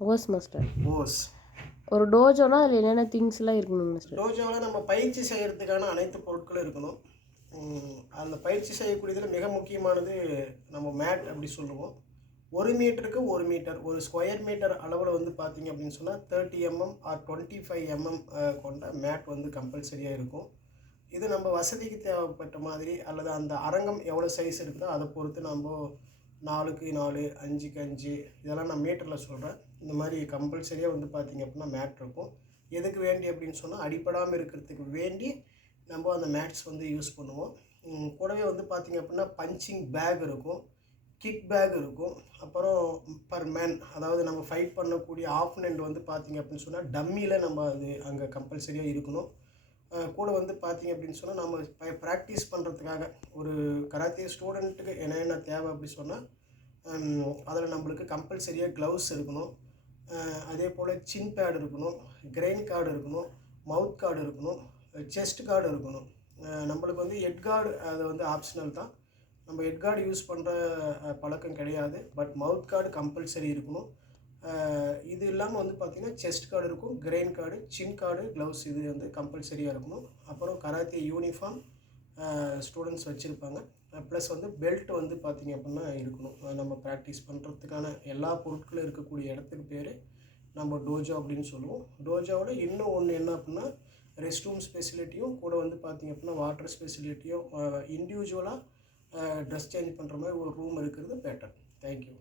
Hose master. Hose. ஒரு டோஜோனா அதில் என்னென்ன திங்ஸ்லாம் இருக்கணும் மாஸ்டர்? டோஜோவில் நம்ம பயிற்சி செய்கிறதுக்கான அனைத்து பொருட்களும் இருக்கணும். அதில் பயிற்சி செய்யக்கூடியதில் மிக முக்கியமானது நம்ம மேட் அப்படி சொல்லுவோம். 1 மீட்டருக்கு 1 மீட்டர், ஒரு ஸ்கொயர் மீட்டர் அளவில் வந்து பார்த்திங்க அப்படின்னு சொன்னால் 30 mm ஆர் 25 mm கொண்ட மேட் வந்து கம்பல்சரியாக இருக்கும். இது நம்ம வசதிக்கு தேவைப்பட்ட மாதிரி அல்லது அந்த அரங்கம் எவ்வளோ சைஸ் இருக்குதோ அதை பொறுத்து நம்ம 4x4, 5x5 இதெல்லாம் நான் மீட்டரில் சொல்கிறேன். இந்த மாதிரி கம்பல்சரியாக வந்து பார்த்திங்க அப்படின்னா மேட் இருக்கும். எதுக்கு வேண்டி அப்படின்னு சொன்னால் அடிப்படாமல் இருக்கிறதுக்கு வேண்டி நம்ம அந்த மேட்ஸ் வந்து யூஸ் பண்ணுவோம். கூடவே வந்து பார்த்திங்க அப்படின்னா பஞ்சிங் பேக் இருக்கும், கிக் பேக் இருக்கும். அப்புறம் பர் மேன், அதாவது நம்ம ஃபைட் பண்ணக்கூடிய ஆப்போனண்ட் வந்து பார்த்திங்க அப்படின்னு சொன்னால் டம்மியில் நம்ம அது அங்கே கம்பல்சரியாக இருக்கணும். கூட வந்து பார்த்திங்க அப்படின்னு சொன்னால் நம்ம ப்ராக்டிஸ் பண்ணுறதுக்காக ஒரு கராத்தே ஸ்டூடெண்ட்டுக்கு என்னென்ன தேவை அப்படி சொன்னால் அதில் நம்மளுக்கு கம்பல்சரியாக க்ளவுஸ் இருக்கணும். அதே போல் சின் பேட் இருக்கணும், கிரெயின் கார்டு இருக்கணும், மவுத் கார்டு இருக்கணும், செஸ்ட் கார்டு இருக்கணும். நம்மளுக்கு வந்து ஹெட் கார்டு அது வந்து ஆப்ஷனல் தான். நம்ம ஹெட் கார்டு யூஸ் பண்ணுற பழக்கம் கிடையாது. பட் மவுத் கார்டு கம்பல்சரி இருக்கணும். இது இல்லாமல் வந்து பார்த்திங்கன்னா செஸ்ட் கார்டு இருக்கும், கிரெயின் கார்டு, சின் கார்டு, க்ளவுஸ் இது வந்து கம்பல்சரியாக இருக்கணும். அப்புறம் கராத்தே யூனிஃபார்ம் ஸ்டூடெண்ட்ஸ் வச்சுருப்பாங்க. ப்ளஸ் வந்து பெல்ட் வந்து பார்த்திங்க அப்படின்னா இருக்கணும். நம்ம ப்ராக்டிஸ் பண்ணுறதுக்கான எல்லா பொருட்களும் இருக்கக்கூடிய இடத்துக்கு பேர் நம்ம டோஜோ அப்படின்னு சொல்லுவோம். டோஜோவோட இன்னும் ஒன்று என்ன அப்படின்னா ரெஸ்ட் ரூம் ஸ்பெசிலிட்டியும் கூட வந்து பார்த்திங்க அப்படின்னா வாட்டர் ஸ்பெசிலிட்டியும் இண்டிவிஜுவலாக ட்ரெஸ் சேஞ்ச் பண்ணுற மாதிரி ஒரு ரூம் இருக்கிறது பெட்டர். தேங்க்யூ.